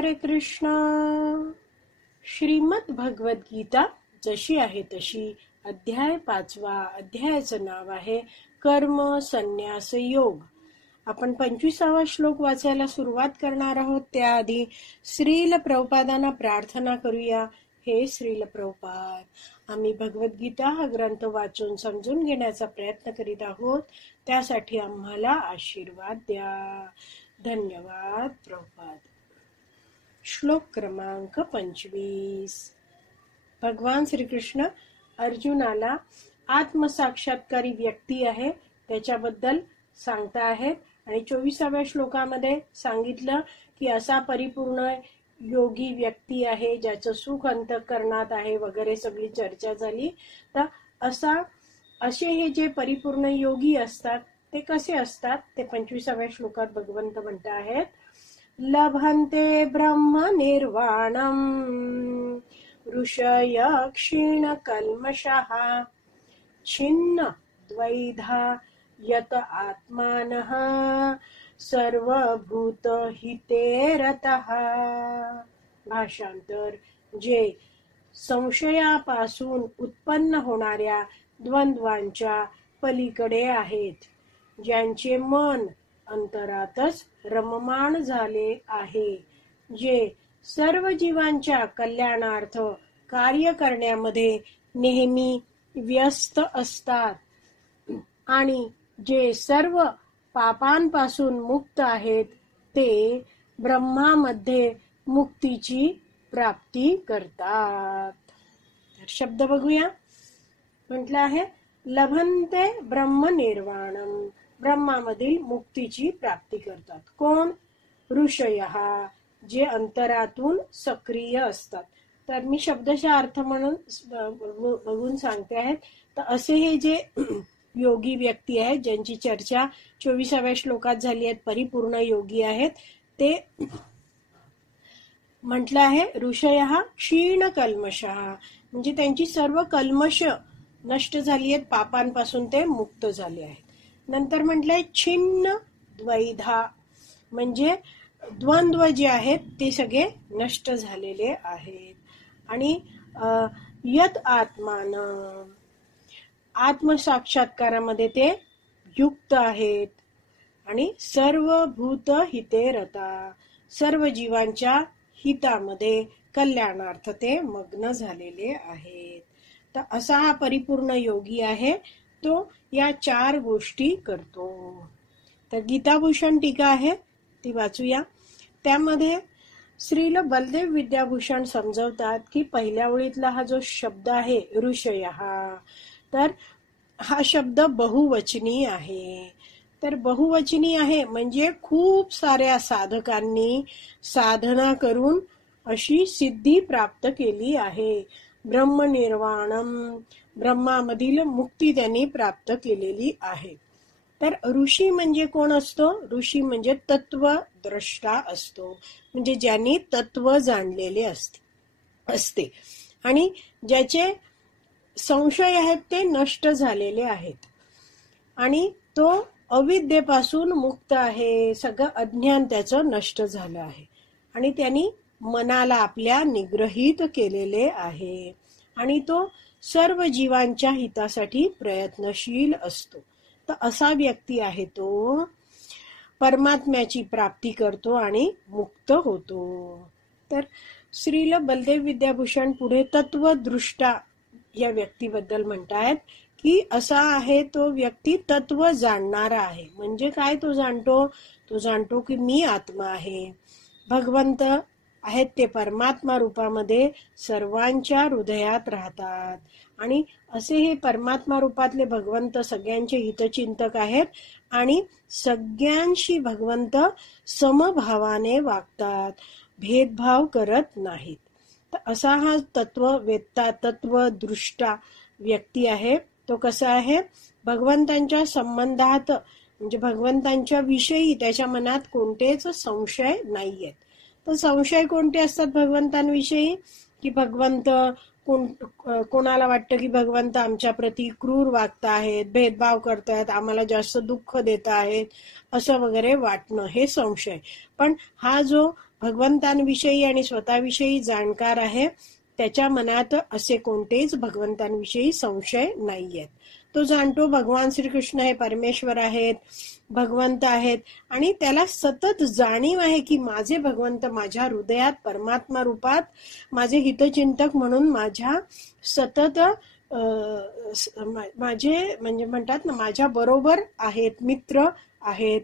हरे कृष्ण. श्रीमद भगवत गीता जशी आहे तशी, अध्याय 5. अध्यायाचं नाव आहे कर्म संन्यास योग. आपण 25वा श्लोक वाचायला सुरुवात करणार आहोत. त्याआधी श्रील प्रभुपादांना प्रार्थना करूया. हे श्रील प्रभुपाद, आम्ही भगवद्गीता हा ग्रंथ वाचून समजून घेण्याचा प्रयत्न करीत आहोत. त्यासाठी आम्हाला आशीर्वाद द्या. धन्यवाद प्रभुपाद. श्लोक क्रमांक 25. भगवान श्रीकृष्ण अर्जुनाला आत्मसाक्षात्कारी व्यक्ती आहे त्याच्याबद्दल सांगता आहेत. आणि 24व्या श्लोकामध्ये सांगितलं की असा परिपूर्ण योगी व्यक्ती आहे ज्याचं सुख अंतःकरणात आहे वगैरे सगळी चर्चा झाली. तर असे हे जे परिपूर्ण योगी असतात ते कसे असतात ते 25व्या श्लोकात भगवंत म्हणत आहेत. लभन्ते ब्रह्म निर्वाणम ऋषय क्षीण कल्मषः छिन्न द्वैधा यत आत्मानः सर्वभूत हिते रतः. भाषांतर, जे संशयापासून उत्पन्न होणाऱ्या द्वंद्वांच्या पलीकडे आहेत, ज्यांचे मन अंतरातच रममाण झाले आहे, जे सर्व जीवांच्या कल्याणार्थ कार्य करण्यामध्ये नेहमी व्यस्त असतात आणि जे सर्व पापांपासून मुक्त आहेत, ते ब्रह्मामध्ये मुक्तीची प्राप्ती करतात. तर शब्द बघूया. म्हटलं आहे लभन्ते ब्रह्म निर्वाणम, ब्रह्मामधील मुक्तीची प्राप्ती करतात. कोण? ऋषयः, जे अंतरातून सक्रिय असतात. तर मी शब्दशः अर्थ म्हणून बघून सांगते आहेत. तर असे हे जे योगी व्यक्ती आहेत ज्यांची चर्चा 24व्या श्लोकात झाली आहे, परिपूर्ण योगी आहेत, ते म्हटलं आहे ऋषयः क्षीण कल्मषः, म्हणजे त्यांची सर्व कल्मष नष्ट झाली आहेत, पापांपासून ते मुक्त झाले आहेत. नंतर म्हटलंय छिन्न द्वैधा, म्हणजे द्वंद्व जे आहेत ते सगळे नष्ट झालेले आहेत. आणि यत आत्मान, आत्मसाक्षात्कारामध्ये ते युक्त आहेत. आणि सर्व भूत हिते रता, सर्व जीवांच्या हितामध्ये कल्याणार्थ ते मग्न झालेले आहेत. तर असा हा परिपूर्ण योगी आहे, तो या 4 गोष्टी करतो. तर गीताभूषण टीका आहे ती वाचूया. त्यामध्ये श्रील बलदेव विद्याभूषण समजवतात की पहिल्या ओळीतला हा जो शब्द आहे ऋषयः, तर हा शब्द बहुवचनी आहे. तर बहुवचनी आहे म्हणजे खूप साऱ्या साधकांनी साधना करून अशी सिद्धी प्राप्त केली आहे. ब्रह्मनिर्वाणम, ब्रह्मामधील मुक्ती त्यांनी प्राप्त केलेली आहे. तर ऋषी म्हणजे कोण असतो? ऋषी म्हणजे तत्वद्रष्टा असतो, म्हणजे ज्यांनी तत्व जाणलेले असते आणि ज्याचे संशय आहेत ते नष्ट झालेले आहेत आणि तो अविद्येपासून मुक्त आहे. सगळं अज्ञान त्याचं नष्ट झालं आहे आणि त्यांनी मनाला आपल्या निग्रहित केलेले आहे आणि तो सर्व जीवांच्या हितासाठी प्रयत्नशील असतो. तर असा व्यक्ती आहे तो परमात्म्याची प्राप्ती करतो आणि मुक्त होतो. तर श्रील बलदेव विद्याभूषण पुढे तत्वदृष्टा या व्यक्तीबद्दल म्हणतायत की असा आहे तो व्यक्ती तत्व जाणणारा आहे. म्हणजे काय तो जाणतो? तो जाणतो की मी आत्मा आहे, भगवंत आहेत ते परमात्मा रूपामध्ये सर्वांच्या हृदयात राहतात आणि असे हे परमात्मा रूपातले भगवंत सगळ्यांचे हितचिंतक आहेत आणि सगळ्यांशी भगवंत समभावाने वागतात, भेदभाव करत नाहीत. तर असा हा तत्ववेत्ता तत्वदृष्टा व्यक्ती आहे. तो कसा आहे? भगवंतांच्या संबंधात म्हणजे भगवंतांच्या विषयी त्याच्या मनात कोणतेच संशय नाहीयेत. तर संशय कोणते असतात भगवंतांविषयी? की भगवंत कोणाला वाटतं की भगवंत आमच्या प्रती क्रूर वागताहेत, भेदभाव करतायत, आम्हाला जास्त दुःख देत आहेत, असं वगैरे वाटणं हे संशय. पण हा जो भगवंतांविषयी आणि स्वतःविषयी जाणकार आहे, त्याच्या मनात असे कोणतेच भगवंतांविषयी संशय नाहीयेत. तो जाणतो भगवान श्रीकृष्ण हे परमेश्वर आहेत, भगवंत आहेत, आणि त्याला सतत जाणीव आहे की माझे भगवंत माझ्या हृदयात परमात्मा रूपात माझे हितचिंतक म्हणून माझ्या सतत माझे म्हणजे म्हणतात ना माझ्या बरोबर आहेत, मित्र आहेत.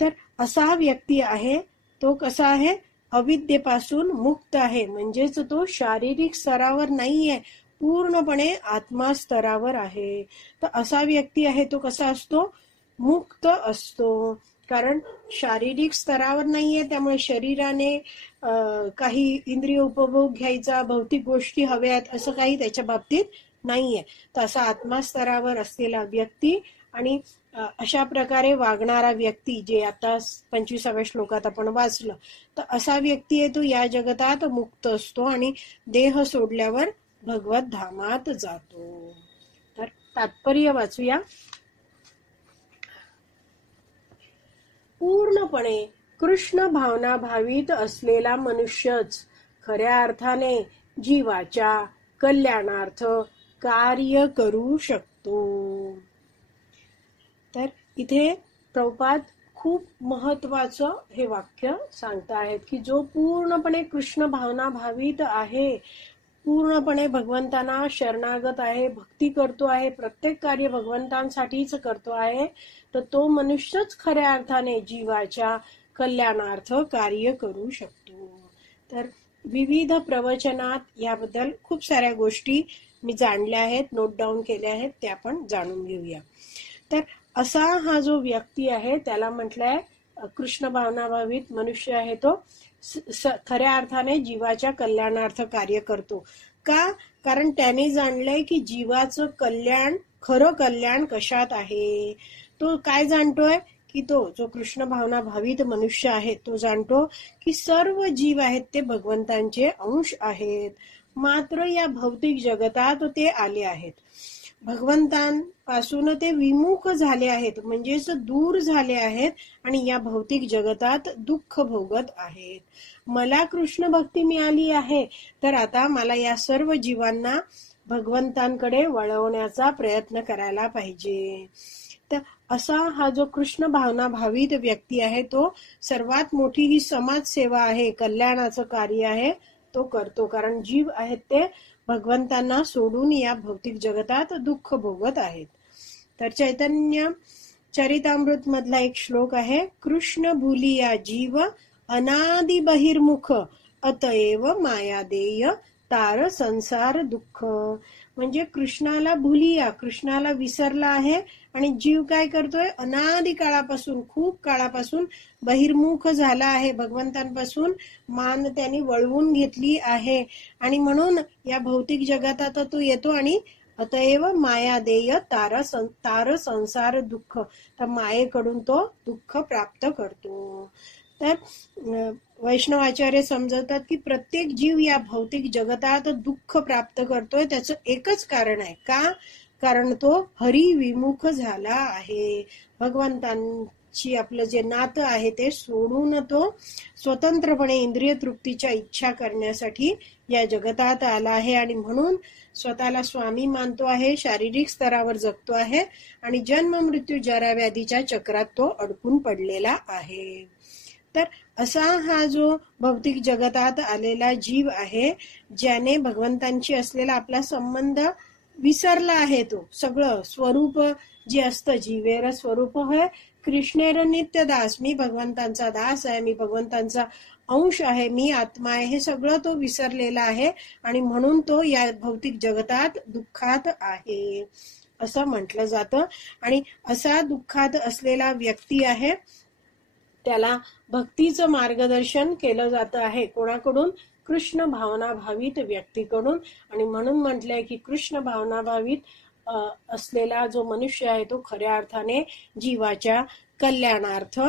तर असा व्यक्ती आहे तो कसा आहे, अविद्येपासून मुक्त आहे, म्हणजेच तो शारीरिक स्तरावर नाहीये, पूर्णपणे आत्मा स्तरावर आहे. तर असा व्यक्ती आहे तो कसा असतो, मुक्त असतो. कारण शारीरिक स्तरावर नाहीये, त्यामुळे शरीराने काही इंद्रिय उपभोग घ्यायचा, भौतिक गोष्टी हव्यात असं काही त्याच्या बाबतीत नाहीये. तर असा आत्मा स्तरावर असलेला व्यक्ती आणि अशा प्रकारे वागणारा व्यक्ती, जे आता 25व्या श्लोकात आपण वाचलं, तर असा व्यक्ती आहे तो या जगतात मुक्त असतो आणि देह सोडल्यावर भगवत धामात जातो. तर तात्पर्य वाचूया. पूर्णपणे कृष्ण भावना भावित असलेला मनुष्यच खऱ्या अर्थाने जीवाच्या कल्याणार्थ कार्य करू शकतो. तर इथे प्रभुपाद खूप महत्वाचं हे वाक्य सांगता आहेत की जो पूर्णपणे कृष्ण भावना भावित आहे, पूर्णपणे भगवंतांना शरणागत आहे, भक्ती करतो आहे, प्रत्येक कार्य भगवंतांसाठीच करतो आहे, तर तो मनुष्यच खऱ्या अर्थाने जीवाच्या कल्याणार्थ कार्य करू शकतो. तर विविध प्रवचनात याबद्दल खूप साऱ्या गोष्टी मी जाणल्या आहेत, नोट डाऊन केल्या आहेत, त्या आपण जाणून घेऊया. तर असा हा जो व्यक्ती आहे त्याला म्हटलंय कृष्ण भावनाभावित मनुष्य आहे, तो खऱ्या अर्थाने जीवाच्या कल्याणार्थ कार्य करतो. का? कारण त्याने जाणलंय की जीवाचं कल्याण, खरं कल्याण कशात आहे. तो काय जाणतोय की तो जो कृष्ण भावना भावित मनुष्य आहे तो जाणतो की सर्व जीव आहेत ते भगवंतांचे अंश आहेत, मात्र या भौतिक जगतात ते आले आहेत, भगवंतांपासून ते विमुख झाले आहेत, म्हणजेच दूर झाले आहेत आणि या भौतिक जगतात दुःख भोगत आहेत. मला कृष्ण भक्ती मिळाली आहे, तर आता मला या सर्व जीवांना भगवंतांकडे वळवण्याचा प्रयत्न करायला पाहिजे. तर असा हा जो कृष्ण भावना भावित व्यक्ती आहे तो सर्वात मोठी ही समाजसेवा आहे, कल्याणाचं कार्य आहे, तो करतो. कारण जीव आहेत ते भगवंतांना सोडून या भौतिक जगतात दुःख भोगत आहेत. तर चैतन्य चरितामृत मधला एक श्लोक आहे, कृष्ण भूलिया जीव अनादि बहिर्मुख अतएव मायादेय तार संसार दुःख. म्हणजे कृष्णाला भूलिया, कृष्णाला विसरला आहे आणि जीव काय करतोय, अनादि काळापासून, खूप काळापासून बहिर्मुख झाला आहे, भगवंतांपासून मान त्यांनी वळवून घेतली आहे आणि म्हणून या भौतिक जगात तो येतो आणि अतएव मायादेय तार संसार दुःख, तर मायेकडून तो दुःख प्राप्त करतो. तर वैष्णवाचार्य समजवतात की प्रत्येक जीव या भौतिक जगतात दुःख प्राप्त करतोय, त्याचं एकच कारण आहे. का? कारण तो हरी विमुख झाला आहे, भगवंतांची आपलं जे नातं आहे ते सोडून तो स्वतंत्रपणे इंद्रिय तृप्तीच्या इच्छा करण्यासाठी या जगतात आला आहे आणि म्हणून स्वतःला स्वामी मानतो आहे, शारीरिक स्तरावर जगतो आहे आणि जन्म मृत्यू जरा व्याधीच्या चक्रात तो अडकून पडलेला आहे. तर असा हा जो भौतिक जगतात आलेला जीव आहे, ज्याने भगवंतांशी असलेला आपला संबंध विसरला आहे, तो सगळं स्वरूप जे असतं, जीवेर स्वरूप है कृष्णेर नित्य दास, मी भगवंतांचा दास आहे, मी भगवंतांचा अंश आहे, मी आत्मा आहे, हे सगळं तो विसरलेला आहे आणि म्हणून तो या भौतिक जगतात दुःखात आहे असं म्हटलं जातं. आणि असा दुःखात असलेला व्यक्ती आहे त्याला भक्तीचं मार्गदर्शन केलं जातं आहे, कोणाकडून? कृष्ण भावना भावित व्यक्तीकडून. आणि म्हणून म्हटलंय की कृष्ण भावना भावित असलेला जो मनुष्य आहे तो खऱ्या अर्थाने जीवाच्या कल्याणार्थ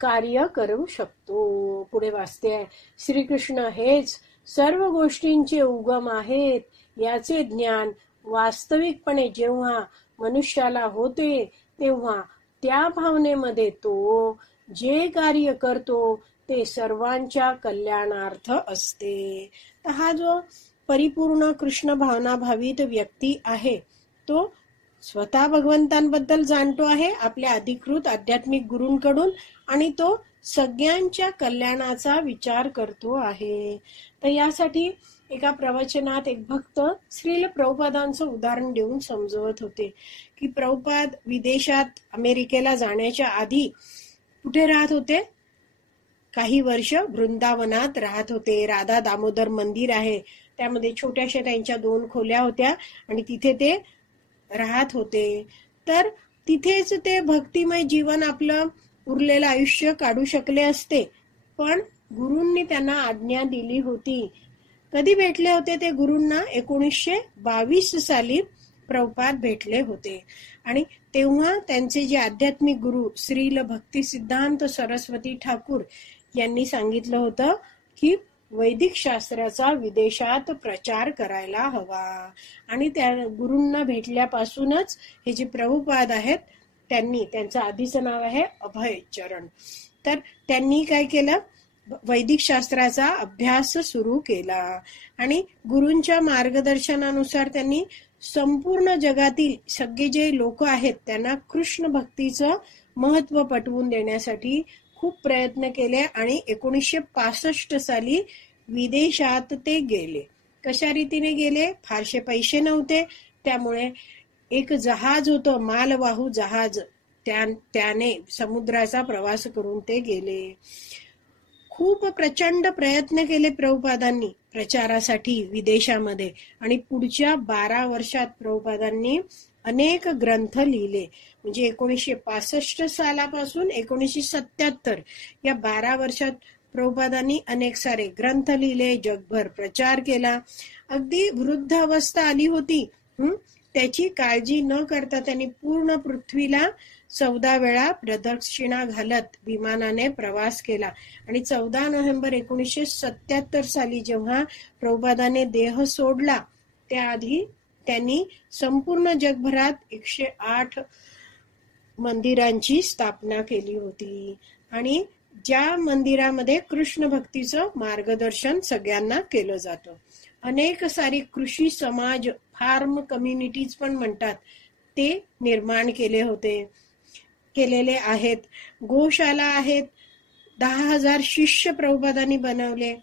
कार्य करू शकतो. पुढे वाचते आहे, श्रीकृष्ण हेच सर्व गोष्टींचे उगम आहेत, याचे ज्ञान वास्तविकपणे जेव्हा मनुष्याला होते तेव्हा त्या भावनेमध्ये तो जे कार्य करतो ते सर्वांच्या कल्याणार्थ असते. तर हा जो परिपूर्ण कृष्ण भावना भावित व्यक्ती आहे तो स्वतः भगवंतांबद्दल जाणतो आहे आपल्या अधिकृत आध्यात्मिक गुरूंकडून आणि तो सगळ्यांच्या कल्याणाचा विचार करतो आहे. तर यासाठी एका प्रवचनात एक भक्त श्रील प्रभुपादांचं उदाहरण देऊन समजवत होते की प्रभुपाद विदेशात अमेरिकेला जाण्याच्या आधी कुठे राहत होते? काही वर्ष वृंदावनात राहत होते. राधा दामोदर मंदिर आहे, त्यामध्ये छोट्याशा त्यांच्या 2 खोल्या होत्या आणि तिथे ते राहत होते. तर तिथेच ते भक्तिमय जीवन आपलं उरलेलं आयुष्य काढू शकले असते, पण गुरूंनी त्यांना आज्ञा दिली होती. कधी भेटले होते ते गुरूंना? 1922 साली प्रभुपाद भेटले होते आणि तेव्हा त्यांचे जे आध्यात्मिक गुरु श्रील भक्ती सिद्धांत सरस्वती ठाकूर यांनी सांगितलं होतं की वैदिक शास्त्राचा विदेशात प्रचार करायला हवा. आणि त्या गुरूंना भेटल्यापासूनच हे जे प्रभुपाद आहेत त्यांचं आधीचं नाव आहे अभय चरण, तर त्यांनी काय केलं? वैदिक शास्त्राचा अभ्यास सुरू केला आणि गुरूंच्या मार्गदर्शनानुसार त्यांनी संपूर्ण जगातील सगळे जे लोक आहेत त्यांना कृष्ण भक्तीचं महत्व पटवून देण्यासाठी खूप प्रयत्न केले आणि 1965 साली विदेशात ते गेले. कशा रीतीने गेले? फारसे पैसे नव्हते, त्यामुळे एक जहाज होतं, मालवाहू जहाज, त्याने समुद्राचा प्रवास करून ते गेले. खूप प्रचंड प्रयत्न केले प्रभुपादांनी प्रचारासाठी विदेशामध्ये आणि पुढच्या 12 वर्षात प्रभुपादांनी अनेक ग्रंथ लिहिले. म्हणजे 1965 सालापासून 1977 या 12 वर्षात प्रभुपादांनी अनेक सारे ग्रंथ लिहिले, जगभर प्रचार केला. अगदी वृद्ध अवस्था आली होती, त्याची काळजी न करता त्यांनी पूर्ण पृथ्वीला 14 वेळा प्रदक्षिणा घालत विमानाने प्रवास केला. आणि 14 नोव्हेंबर 1977 साली जेव्हा प्रभुपादाने देह सोडला त्याआधी त्यांनी संपूर्ण जगभरात 108 मंदिरांची स्थापना केली होती आणि ज्या मंदिरामध्ये कृष्ण भक्तीचं मार्गदर्शन सगळ्यांना केलं जातं. अनेक सारी कृषी समाज, फार्म कम्युनिटीज पण म्हणतात, ते निर्माण केलेले आहेत. गोशाला आहेत, 10,000 शिष्य प्रभुपादांनी बनवले.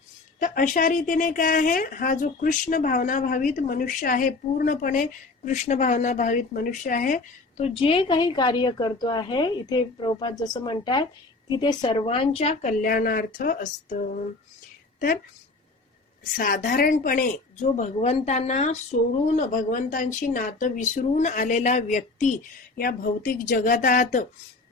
तर अशा रीतीने काय आहे, हा जो कृष्ण भावना भावित मनुष्य आहे, पूर्णपणे कृष्ण भावना भावित मनुष्य आहे, तो जे काही कार्य करतो आहे, इथे प्रभुपाद जसं म्हणतात की ते सर्वांच्या कल्याणार्थ असतं. तर साधारणपणे जो भगवंतांना सोडून, भगवंतांची नातं विसरून आलेला व्यक्ती या भौतिक जगतात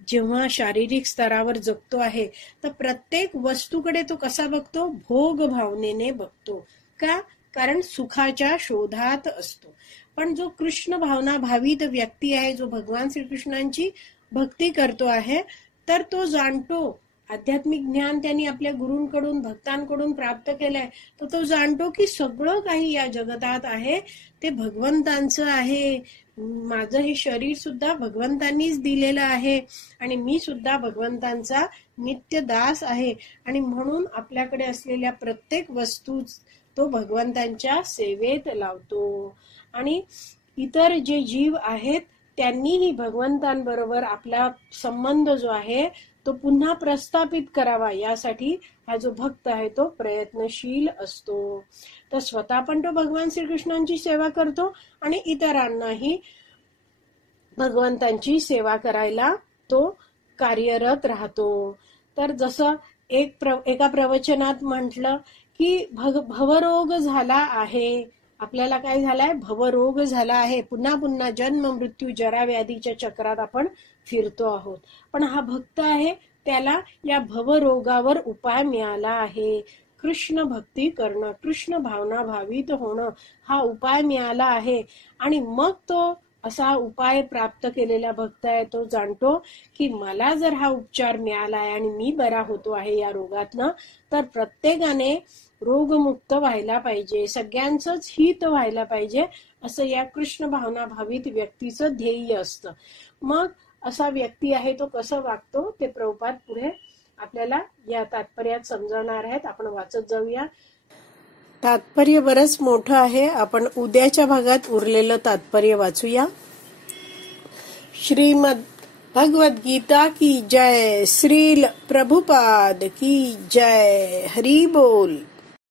जेव्हा शारीरिक स्तरावर जगतो आहे, तर प्रत्येक वस्तूकडे तो कसा बघतो? भोग भावनेने बघतो. का? कारण सुखाच्या शोधात असतो. पण जो कृष्ण भावना भावित व्यक्ती आहे, जो भगवान श्रीकृष्णांची भक्ती करतो आहे, तर तो जाणतो, आध्यात्मिक ज्ञान त्यांनी आपल्या गुरूंकडून, भक्तांकडून प्राप्त केलंय, तर तो जाणतो की सगळं काही या जगतात आहे ते भगवंतांचं आहे. माझं हे शरीर सुद्धा भगवंतांनीच दिलेलं आहे आणि मी सुद्धा भगवंतांचा नित्य दास आहे. आणि म्हणून आपल्याकडे असलेल्या प्रत्येक वस्तू तो भगवंतांच्या सेवेत लावतो. आणि इतर जे जीव आहेत त्यांनीही भगवंतांबरोबर आपला संबंध जो आहे तो पुन्हा प्रस्थापित करावा, यासाठी हा जो भक्त आहे तो प्रयत्नशील असतो. तर स्वतः पण तो भगवान श्रीकृष्णांची सेवा करतो आणि इतरांनाही भगवंतांची सेवा करायला तो कार्यरत राहतो. तर जसं एका प्रवचनात म्हटलं की भवरोग झाला आहे, आपल्याला काय झालाय? भवरोग झाला आहे. पुन्हा पुन्हा जन्म मृत्यू जरा व्याधीच्या चक्रात आपण फिरतो आहोत. पण हा भक्त आहे, त्याला या भवरोगावर उपाय मिळाला आहे. कृष्ण भक्ती करणं, कृष्ण भावना भावित होणं, हा उपाय मिळाला आहे. आणि मग तो असा उपाय प्राप्त केलेला भक्त आहे, तो जाणतो की मला जर हा उपचार मिळाला आहे आणि मी बरा होतो आहे या रोगातनं, तर प्रत्येकाने रोगमुक्त व्हायला पाहिजे, सगळ्यांचंच हित व्हायला पाहिजे, असं या कृष्ण भावना भावित व्यक्तीचं ध्येय असतं. मग असा व्यक्ती आहे तो कसं वागतो ते प्रभुपाद पुढे आपल्याला या तात्पर्यात समजवणार आहेत. आपण वाचत जाऊया. तात्पर्य बरंच मोठं आहे. आपण उद्याच्या भागात उरलेलं तात्पर्य वाचूया. श्रीमद भगवद गीता की जय. श्रील प्रभुपाद की जय. हरी बोल.